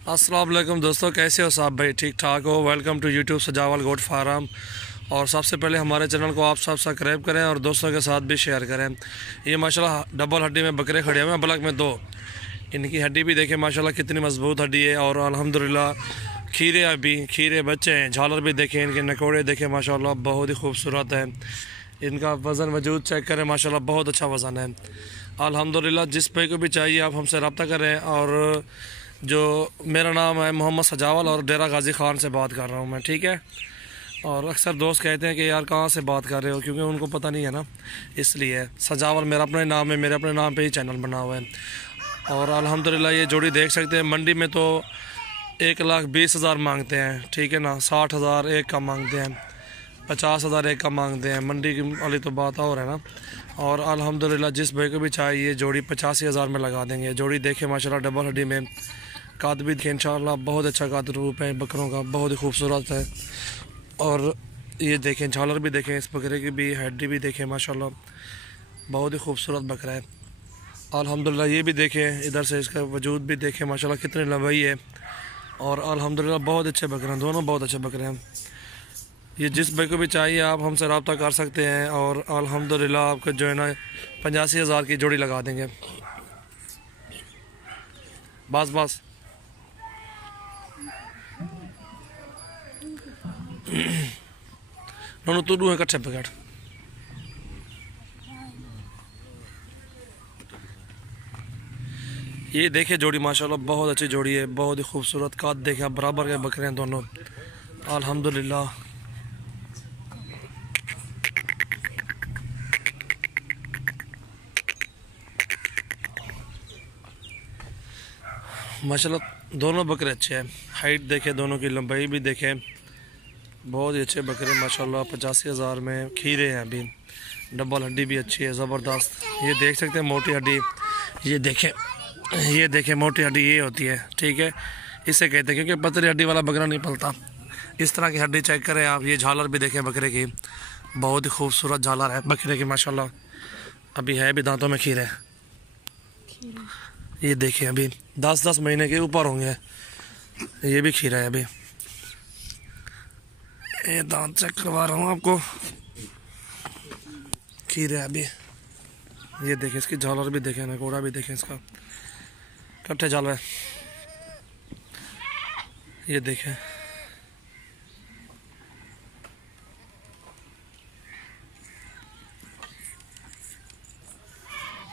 अस्सलाम वालेकुम दोस्तों, कैसे हो साहब भाई? ठीक ठाक हो? वेलकम टू यूट्यूब सजावल गोट फार्म। और सबसे पहले हमारे चैनल को आप सब्सक्राइब करें और दोस्तों के साथ भी शेयर करें। ये माशाल्लाह डबल हड्डी में बकरे खड़े हुए हैं, बलक में दो। इनकी हड्डी भी देखें माशाल्लाह कितनी मजबूत हड्डी है। और अल्हम्दुलिल्लाह खीरे अभी खीरे बच्चे हैं। झालर भी देखें, इनके नकोड़े देखें माशाल्लाह बहुत ही खूबसूरत है। इनका वज़न वजूद चेक करें माशाल्लाह बहुत अच्छा वज़न है अल्हम्दुलिल्लाह। जिस भाई को भी चाहिए आप हमसे रब्ता करें। और जो मेरा नाम है मोहम्मद सजावल और डेरा गाजी ख़ान से बात कर रहा हूँ मैं, ठीक है। और अक्सर दोस्त कहते हैं कि यार कहाँ से बात कर रहे हो, क्योंकि उनको पता नहीं है ना, इसलिए सजावल मेरा अपना नाम है, मेरे अपने नाम पे ही चैनल बना हुआ है। और अल्हम्दुलिल्लाह ये जोड़ी देख सकते हैं। मंडी में तो 1,20,000 मांगते हैं, ठीक है ना। 60,000 एक का मांगते हैं, 50,000 एक का मांगते हैं। मंडी की वाली तो बात और है ना। और अल्हम्दुलिल्लाह जिस भाई को भी चाहिए जोड़ी 85,000 में लगा देंगे। जोड़ी देखे माशाल्लाह डबल हड्डी में, काद भी देखें इंशाल्लाह बहुत अच्छा काद रूप है बकरों का, बहुत ही खूबसूरत है। और ये देखें झालर भी देखें, इस बकरे की भी हड्डी भी देखें माशाल्लाह बहुत ही खूबसूरत बकरा है अल्हम्दुलिल्लाह। ये भी देखें, इधर से इसका वजूद भी देखें माशाल्लाह कितनी लंबाई है। और अल्हम्दुलिल्लाह बहुत अच्छे बकरे हैं, दोनों बहुत अच्छे बकरे हैं। ये जिस भाई को भी चाहिए आप हमसे रब्ता कर सकते हैं। और अल्हम्दुलिल्लाह आपको जो है ना 85,000 की जोड़ी लगा देंगे। बस बस दोनों तू है कट्ठे पैकेट। ये देखे जोड़ी माशाल्लाह बहुत अच्छी जोड़ी है, बहुत ही खूबसूरत। काद देखे आप, बराबर के बकरे हैं दोनों अल्हम्दुलिल्लाह। माशाल्लाह दोनों बकरे अच्छे हैं। हाइट देखे, दोनों की लंबाई भी देखें, बहुत ही अच्छे बकरे माशाल्लाह। 85,000 में खीरे हैं अभी। डबल हड्डी भी अच्छी है, ज़बरदस्त। ये देख सकते हैं मोटी हड्डी, ये देखें मोटी हड्डी ये होती है, ठीक है। इसे कहते हैं, क्योंकि पतली हड्डी वाला बकरा नहीं पलता। इस तरह की हड्डी चेक करें आप। ये झालर भी देखें बकरे की, बहुत ही खूबसूरत झालर है बकरे की माशाल्लाह। अभी है भी दांतों में खीरे। ये देखें अभी 10-10 महीने के ऊपर होंगे। ये भी खीरा है अभी। ये दांत चेक करवा रहा हूँ आपको, खीरे है अभी। ये देखें इसकी झालर भी देखें, नकोड़ा भी देखें इसका, कट्ठे झालर है। ये देखें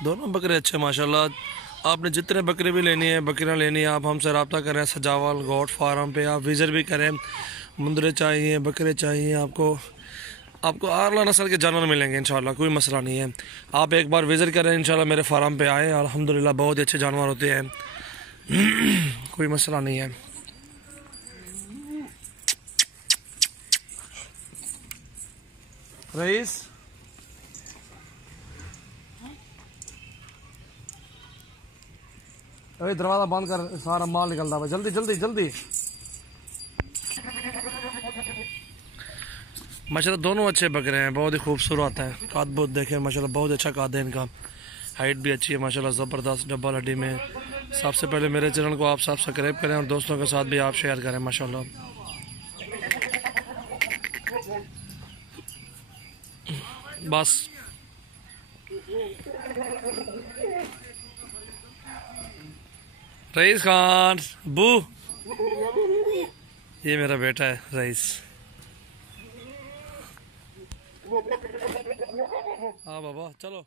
दोनों बकरे अच्छे माशाल्लाह। आपने जितने बकरे भी लेनी है, बकरियां लेनी है, आप हमसे रब्ता करें सजावल गोट फार्म पे। आप विज़िट भी करें। मुंदरे चाहिए, बकरे चाहिए आपको आरला नस्ल के जानवर मिलेंगे इंशाल्लाह, कोई मसला नहीं है। आप एक बार विज़िट करें इंशाल्लाह, मेरे फार्म पे आए। अल्हम्दुलिल्लाह बहुत ही अच्छे जानवर होते हैं कोई मसला नहीं है। रईस अरे दरवाज़ा बंद कर, सारा माल निकलता है, जल्दी जल्दी जल्दी। माशाल्लाह दोनों अच्छे बकरे हैं, बहुत ही खूबसूरत है। काद बहुत देखें माशाल्लाह बहुत अच्छा काद है इनका। हाइट भी अच्छी है माशाल्लाह, ज़बरदस्त डबल हड्डी में। सबसे पहले मेरे चैनल को आप सब्सक्राइब करें और दोस्तों के साथ भी आप शेयर करें माशाल्लाह। बस रईस खान बू, ये मेरा बेटा है रईस। हाँ बाबा चलो।